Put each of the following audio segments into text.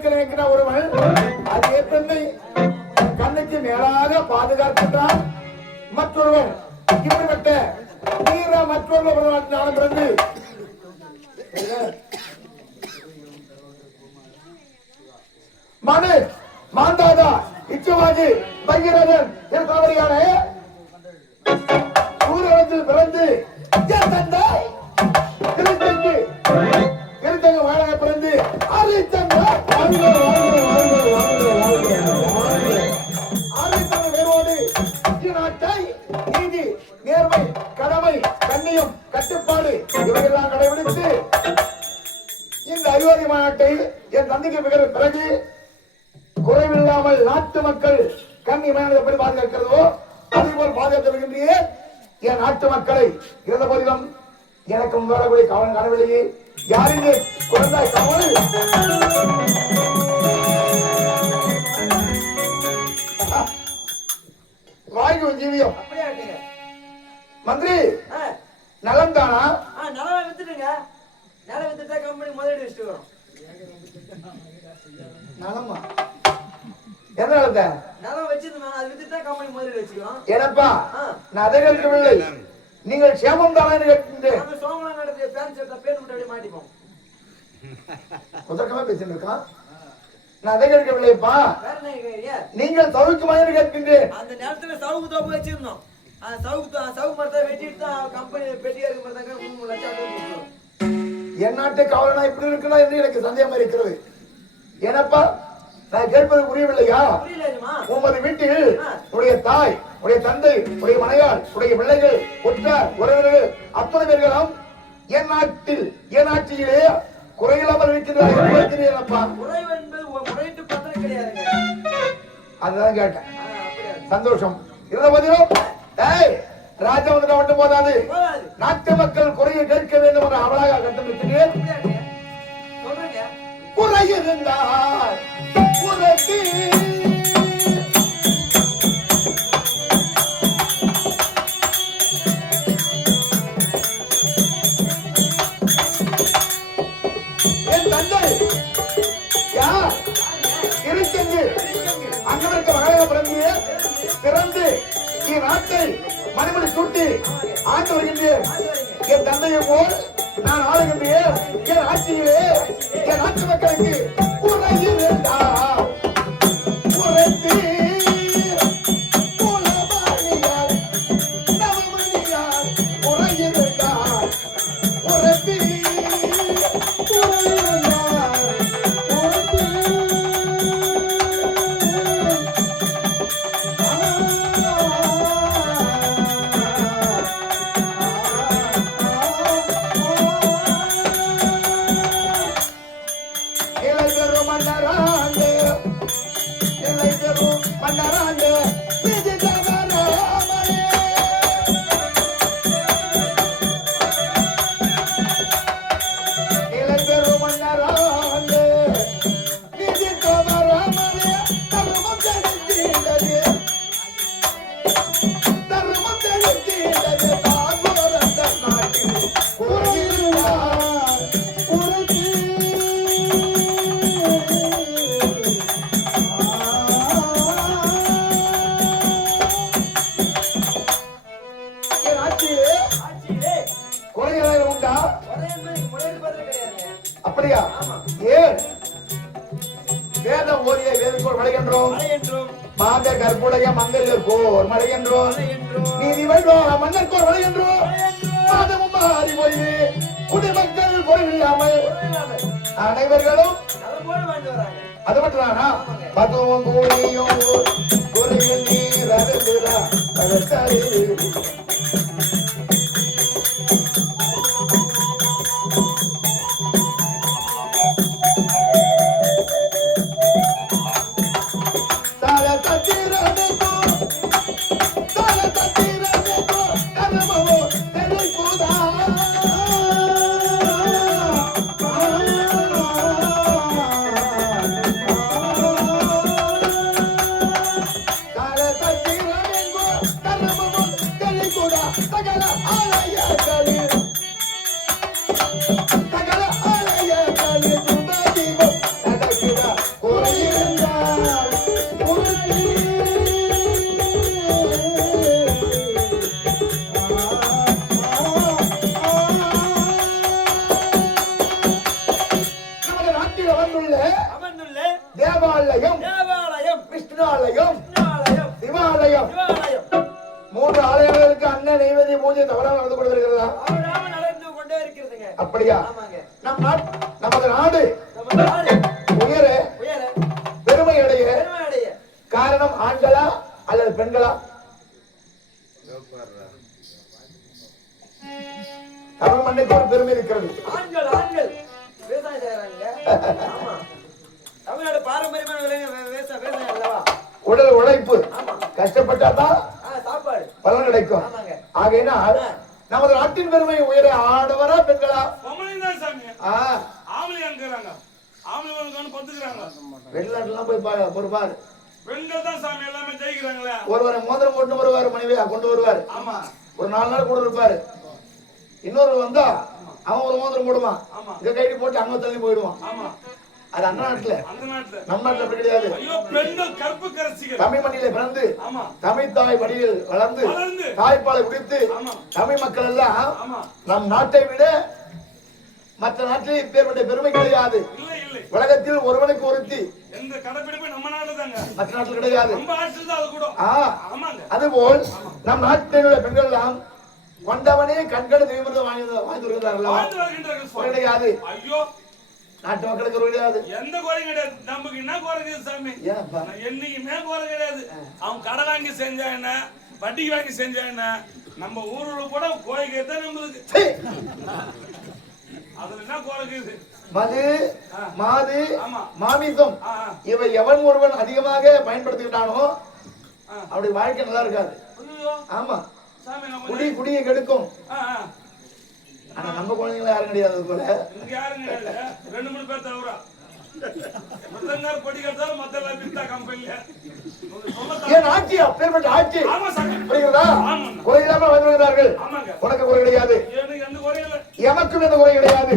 பெண்களை கற்பழிக்க நினைக்கிற ஒருவன் அதே பெண்ணை கண்ணுக்கு மேலாக பாதுகாக்கின்றான். மற்றொருவன் இப்படிப்பட்ட வீர மற்றொரு ஞானம் பிறந்து மனு மாந்தாதா இச்சவாஜி பகிரதன் என் தவறியான சூரியத்தில் எப்படி பாதுகாக்கிறதோ அதுபோல் பாதுகாத்து வருகின்றேன் என் நாட்டு மக்களை இருந்த போதிலும் எனக்கு முன்னாடி கவனம் காணவில்லையே. யாரின் குழந்தாய் கவல் வாயு ஜீவியம். அப்படியே இருக்கீங்க. மந்திரி நலம் தானா? நிலம் வித்துட்டுங்க. நிலம் வித்துட்டா company முதலீடு வச்சுட்டு வரும். நலமா? என்ன நலத்தை நிலம் வச்சிருந்தோம், அது வித்துட்டா முதலீடு வச்சுக்கிறோம். எனப்பா ஆ, நான் அதை கேட்கவில்லை. நீங்கள் சேமம் தானே நடத்திய பேண்ட் ஷர்ட்டை பேர் மட்டும் அப்படியே மாட்டிப்போம். முதற்கமா பேசிட்டு நான் அதை கேட்கவில்லைப்பா? நீங்கள் தவிர்க்குமா என்று கேட்கின்றேன் அந்த நேரத்துல சவுக்கு தோப்பு வச்சிருந்தோம். அந்த சவுக்கு சவுக்கு மரத்தை வெட்டிட்டு தான் கம்பெனி பெட்டியா இருக்க மரத்தாங்க மூணு லட்சம். என் நாட்டு காவலனா இப்படி இருக்குன்னா என்று எனக்கு சந்தேகம் இருக்கிறது? எனப்பா நான் கேட்பது புரியவில்லையா? உமது வீட்டில் உடைய தாய் உடைய தந்தை உடைய மனையாள் உடைய பிள்ளைகள் உற்றார் உறவினர்கள் அத்தனை பேர்களும் என் நாட்டில் என் ஆட்சியிலே குறையில்லாமல் இருக்கிறார் அதுதான் கேட்டேன். சந்தோஷம். இருந்த போதிலும் ஏய் ராஜா வந்துட்டு மட்டும் போதாது. நாட்டு மக்கள் குறையை கேட்க வேண்டும் என்ற அவளாக? சொல்றேங்க குறை இருந்தால் குறைக்கு என் தந்தை யார்? இருக்கங்கு அங்கனுக்கு மகளாக பிறந்து பிறந்து இந்நாட்டை மணிமணி சூட்டி ஆண்டு வருகின்றேன். என் தந்தையை போல் நான் ஆளுகின்றேன். என் ஆட்சியிலே என் நாட்டு மக்களுக்கு உரையில் வேண்டாம் என்றும். மாத கற்புடைய மங்கல்யர் கோர் மழை என்றும். நீதி வெல்வோம் மன்னர் கோர் மழை என்றும். மாதமும் மாறி போய் குடிமக்கள் குறைவில்லாமல். அனைவர்களும் அது மட்டும் தானா? பதுவும் கூலியும் குறையில் நீர் அருந்துதா. தேவாலயம் தேவாலயம் சிவாலயம். சிவாலயம். மூன்று ஆலயங்களுக்கு அன்ன நெய்வேதி பூஜை தவறாக நடந்து கொண்டு வருகிறதா அவராம நடந்து கொண்டே இருக்கிறதுங்க. அப்படியா? நம் நமது நாடு உயர பெருமை அடைய பெருமை அடைய காரணம் ஆண்களா அல்லது பெண்களா? தமிழ் மண்ணுக்கு ஒரு பெருமை இருக்கிறது. ஆண்கள் ஆண்கள். விவசாயம் செய்யறாங்க ஆமா. தமிழ்நாடு பாரம்பரியமான விவசாயம் அல்லவா? உடல் உழைப்பு. ஆமா. கஷ்டப்பட்டா தான் ஆ, சாப்பாடு. பலன் கிடைக்கும். ஆமாங்க. ஆகையினால் நமது நாட்டின் பெருமை உயர ஆடவரா பெண்களா? வெளிநாட்டுலாம் போய் பாரு ஒரு பாரு பெண்கள் தான் சாமி எல்லாமே ஜெயிக்கிறாங்களே. ஒருவரை மோதிரம் கொண்டு வருவாரு மனைவியா? கொண்டு வருவாரு. ஆமா. ஒரு நாலு நாள் கூட இருப்பாரு. இன்னொரு வந்தா அவன் ஒரு மோதிரம் போடுவான். ஆமா. இங்க கைடி போட்டு அங்க தள்ளி போயிடுவான். ஆமா. அது அந்த நாட்டுல. நம்ம நாட்டுல அப்படி கிடையாது. தமிழ் மண்ணிலே பிறந்து தமிழ் தாய் மடியில் வளர்ந்து தாய்ப்பாலை குடித்து தமிழ் மக்கள் எல்லாம் நம் நாட்டை விட மற்ற நாட்டில் இப்பேற்பட்ட பெருமை கிடையாது. உலகத்தில் ஒருவனுக்கு ஒருத்தி. மற்ற நாட்டில் கிடையாது. அதுபோல் நம் உள்ள பெண்கள் எல்லாம் கொண்டவனே கண்கடு தெய்வத்தை வாங்கி வாங்கி வருகிறார்களா. கிடையாது. ஐயோ நாட்டு மக்களுக்கு ஒரு கிடையாது. எந்த குறையும் கிடையாது. நமக்கு என்ன குறை இருக்குது சாமி? என்னைக்குமே குறை கிடையாது. அவன் கடை வாங்கி செஞ்சா என்ன? வட்டிக்கு வாங்கி செஞ்சா என்ன? நம்ம ஊருல கூட கோரிக்கை தான் நம்மளுக்கு! அதுல என்ன குறை இருக்குது? மது மாது. மாமிசம். இவை எவன் ஒருவன் அதிகமாக பயன்படுத்திக்கிட்டானோ. அப்படி வாழ்க்கை நல்லா இருக்காது. ஆமா. குடி குடியை கெடுக்கும். ஆனா நம்ம குழந்தைங்கள யாரும் கிடையாது போல. ரெண்டு மூணு பேர் தவிர மத்தங்கார் பொடி கட்டாலும் மத்த எல்லாம் வித்தா கம்பெனில ஏன் ஆட்சி? அப்பேற்பட்ட ஆட்சி. புரியுதா. குறையில்லாம வந்து வருகிறார்கள் ஆமாங்க. உனக்கு குறை கிடையாது. எனக்கு எந்த குறை கிடையாது.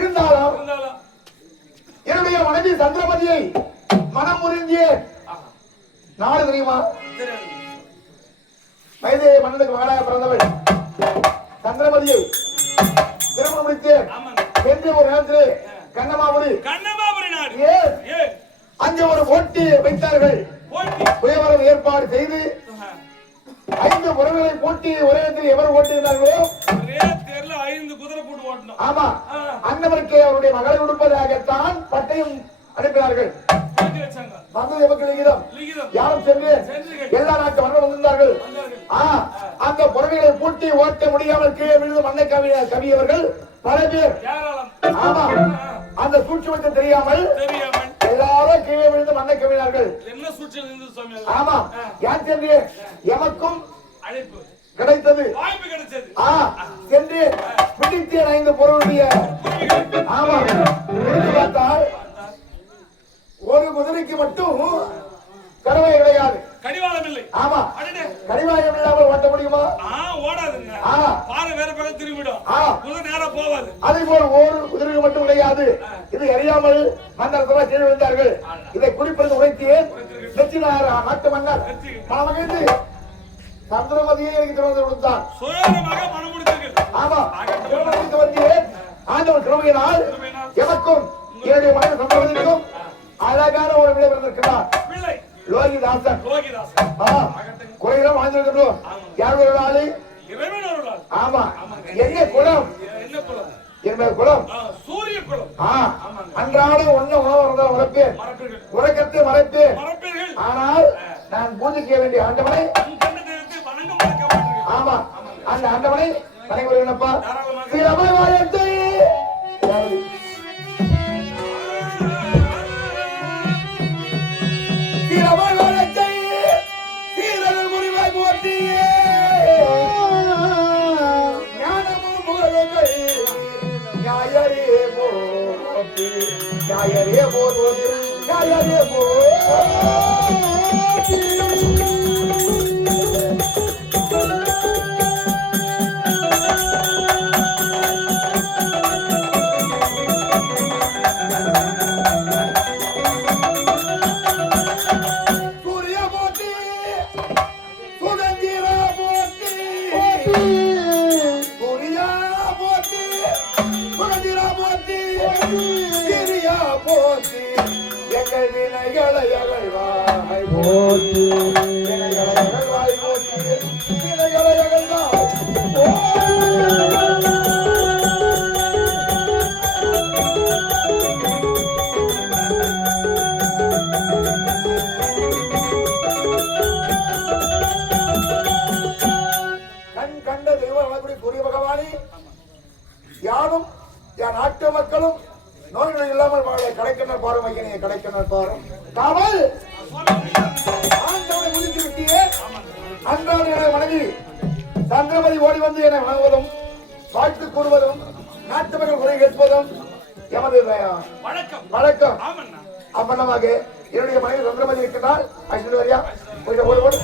இருந்தாலும் என்னுடைய மனைவி சந்திரமதியை மனம் முறிஞ்சியே நாடு தெரியுமா? வயதே மன்னனுக்கு மகனாக பிறந்தவள். சந்திரமதியை திருமணம் முடித்தேன் சென்று ஒரு நேரத்தில் கண்ணமாபுரி. கண்ணமாபுரி நாடு. அங்கே ஒரு போட்டி வைத்தார்கள். புயவரம் ஏற்பாடு செய்து. ஐந்து முறைகளை போட்டி ஒரே இடத்தில் எவர் ஓட்டியிருந்தார்களோ? ஐந்து குதிரை போட்டு ஓட்டணும். ஆமா. அன்னவருக்கு அவருடைய மகளை கொடுப்பதாகத்தான் பட்டயம் அனுப்பினார்கள். வந்தது எமக்கு லிகிதம் யாரும் சென்று எல்லா நாட்டு மன்னர் வந்திருந்தார்கள். அந்த புறவைகளை பூட்டி ஓட்ட முடியாமல் கீழே விழுந்து மண்ணை கவி கவியவர்கள் பல பேர். ஆமா. அந்த சூட்சுமத்தை தெரியாமல் எல்லாரும் கீழே விழுந்து மண்ணை கவினார்கள். என்ன அது? ஆமா. யார் சென்று? எமக்கும் அழைப்பு. கிடைத்தது. வாய்ப்பு கிடைச்சது. ஆ சென்று பிடித்தேன் ஐந்து பொருளுடைய. ஆமா. பார்த்தால் ஒரு குதிரைக்கு மட்டும் கறவை கிடையாது கடிவாளம் இல்லை ஆமா. அடடே. கடிவாயம் இல்லாமல் ஓட்ட முடியுமா? ஓடாதுங்க. பாறை வேற பக்கம் திரும்பிடும். குதிரை நேரா போவாது. அதே போல் ஒரு குதிரைக்கு மட்டும் கிடையாது இது அறியாமல் மன்னர் கீழே விழுந்தார்கள். இதை குறிப்பிட்டு உரைத்தேன் வெற்றினார் நாட்டு மன்னர். மனமகிழ்ந்து சந்திரமதியை எனக்கு திருமணம் கொடுத்தான். சுயமாக மனம் முடித்தீர்கள். ஆமா. திருமணம் முடித்து வந்தேன் ஆண்டவன் கிருமையினால் எனக்கும் என்னுடைய மனைவி சந்திரமதிக்கும் அழகான ஒரு விளை பிறந்திருக்கிறார் பிள்ளை லோகிதாசன். குறையெல்லாம் வாழ்ந்திருக்கிறோம் யார் ஒரு ஆளு ஆமா. எங்க குலம் என்ன குலம் என்பது குலம் சூரிய குலம் அன்றாடம் ஒண்ணு உணவு உழைப்பேன் உறக்கத்தை மறைப்பேன் ஆனால் நான் பூஜிக்க வேண்டிய ஆண்டவனை ஆமா. அந்த ஆண்டவனை வணங்கி தாராளமாக. ஓடி வந்து என வணங்குவதும் வாழ்த்து கூறுவதும் நாட்டு மக்கள் குறை கேட்பதும் எமது வழக்கம் ஆமண்ணா. அம்மனமாக என்னுடைய மனைவி சந்திரமதி இருக்கிறாள் அழைச்சிட்டு வரியா போயிட்டு போடு